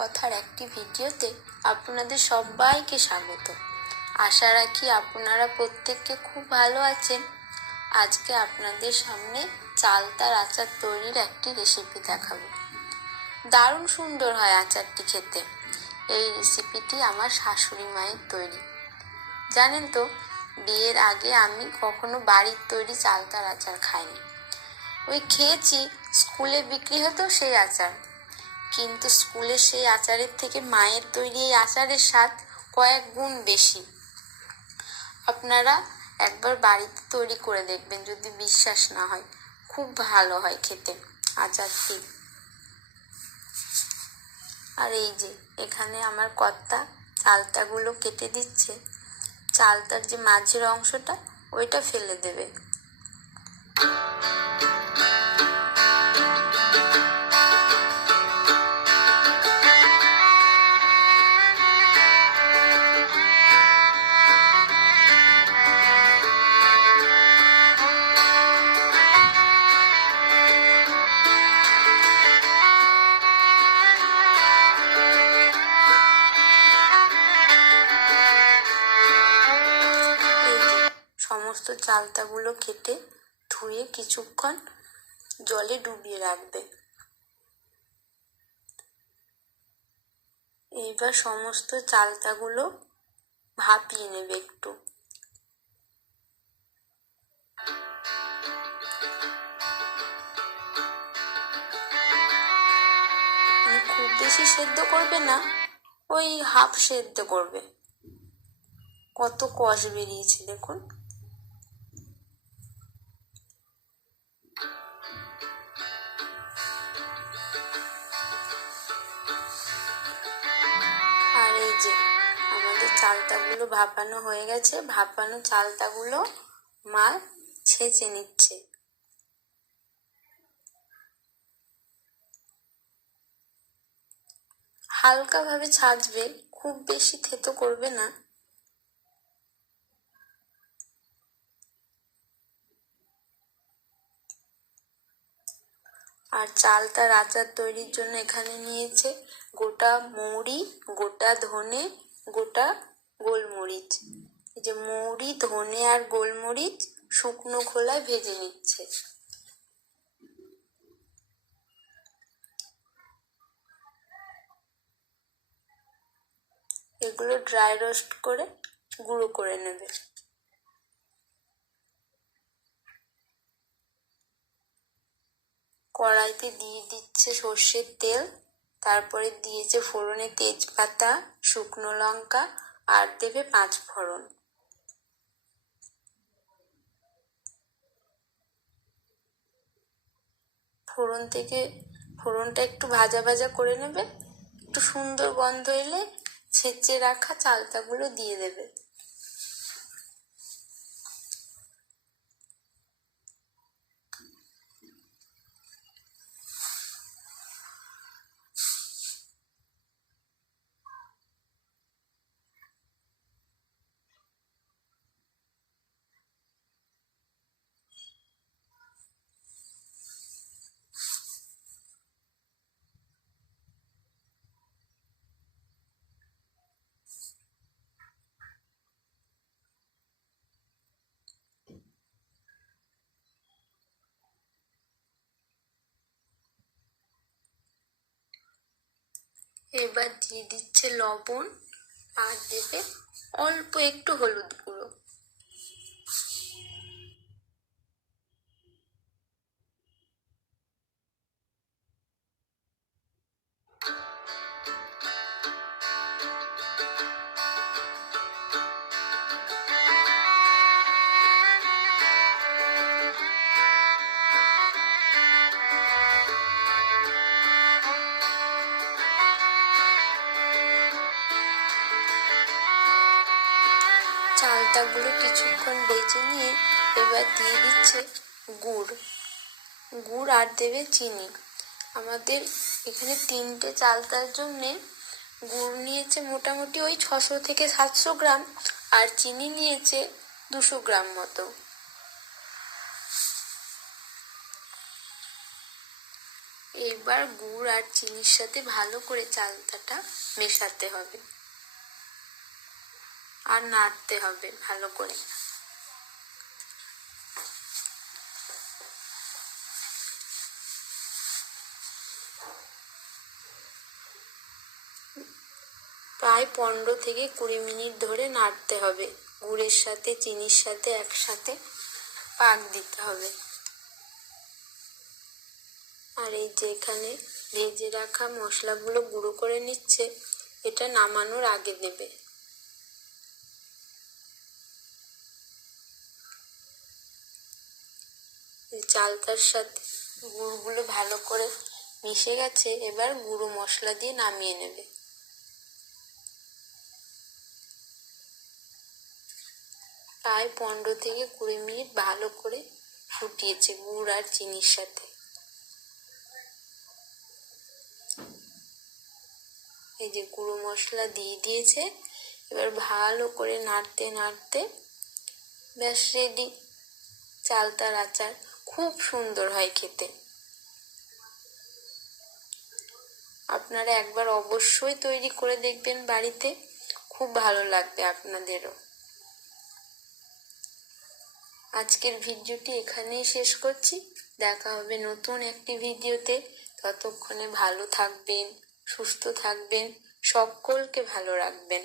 কথার একটি ভিডিওতে আপনাদের সবাইকে স্বাগত। আশা রাখি আপনারা প্রত্যেককে খুব ভালো আছেন। আজকে আপনাদের সামনে চালতার আচার তৈরির একটি রেসিপি দেখাবো। দারুণ সুন্দর হয় আচারটি খেতে। এই রেসিপিটি আমার শাশুড়ি মায়ের তৈরি। জানেন তো, বিয়ের আগে আমি কখনো বাড়ির তৈরি চালতার আচার খাইনি। ওই খেয়েছি স্কুলে বিক্রি হতো সেই আচার, কিন্তু স্কুলে সেই আচারের থেকে মায়ের তৈরি এই আচারের স্বাদ কয়েক গুণ বেশি। আপনারা একবার বাড়িতে তৈরি করে দেখবেন, যদি বিশ্বাস না হয়। খুব ভালো হয় খেতে আচারটি। আর এই যে এখানে আমার কর্তা চালতাগুলো কেটে দিচ্ছে। চালতার যে মাঝের অংশটা ওইটা ফেলে দেবে। সমস্ত চালতাগুলো কেটে ধুয়ে কিছুক্ষণ জলে ডুবিয়ে রাখবে। এইবার সমস্ত চালতাগুলো ভাপিয়ে নেবে একটু। খুব বেশি সেদ্ধ করবে না, ওই হাফ সেদ্ধ করবে। কত কষ বেরিয়েছে দেখুন। আর এই যে আমাদের চালতাগুলো ভাপানো হয়ে গেছে। ভাপানো চালতাগুলো মা ছেঁচে নিচ্ছে। হালকাভাবে ছাঁচবে, খুব বেশি থেতো করবে না। আর চালতার আচার তৈরির জন্য এখানে নিয়েছে গোটা মৌরি, গোটা ধনে, গোটা গোলমরিচ। এই যে মৌরি, ধনে আর গোলমরিচ শুকনো খোলায় ভেজে নিচ্ছে। এগুলো ড্রাই রোস্ট করে গুঁড়ো করে নেবে। কড়াইতে দিয়ে দিচ্ছে সর্ষের তেল, তারপরে দিয়েছে ফোড়নে তেজপাতা, শুকনো লঙ্কা আর দেবে 5 ফোড়ন। ফোড়নটা একটু ভাজা ভাজা করে নেবে। একটু সুন্দর গন্ধ এলে ছেঁচে রাখা চালতাগুলো দিয়ে দেবে। এবার দিয়ে দিচ্ছে লবণ আর দেবে অল্প একটু হলুদ গুঁড়ো। চালতাগুলো কিছুক্ষণ ভেজে নিয়ে এবার দিয়ে দিচ্ছে গুড় আর দেবে চিনি। আমাদের এখানে 3টে চালতার জন্যে গুড় নিয়েছে মোটামুটি ওই 600 থেকে 700 গ্রাম, আর চিনি নিয়েছে 200 গ্রাম মতো। এবার গুড় আর চিনির সাথে ভালো করে চালতাটা মেশাতে হবে আর নাড়তে হবে ভালো করে। প্রায় 15 থেকে 20 মিনিট ধরে নাড়তে হবে। গুড়ের সাথে চিনির সাথে একসাথে পাক দিতে হবে। আর এই যে এখানে ভেজে রাখা মশলাগুলো গুঁড়ো করে নিচ্ছে, এটা নামানোর আগে দেবে। চালতার সাথে গুড়গুলো ভালো করে মিশে গেছে, এবার গুঁড়ো মশলা দিয়ে নামিয়ে নেবে। প্রায় 15 থেকে 20 মিনিট ভালো করে ফুটিয়েছে গুড় আর চিনির সাথে। এই যে গুঁড়ো মশলা দিয়ে দিয়েছে, এবার ভালো করে নাড়তে নাড়তে ব্যাস রেডি চালতার আচার। খুব সুন্দর হয় খেতে। আপনারা একবার অবশ্যই তৈরি করে দেখবেন বাড়িতে, খুব ভালো লাগবে আপনাদেরও। আজকের ভিডিওটি এখানেই শেষ করছি। দেখা হবে নতুন একটি ভিডিওতে। ততক্ষণে ভালো থাকবেন, সুস্থ থাকবেন, সকলকে ভালো রাখবেন।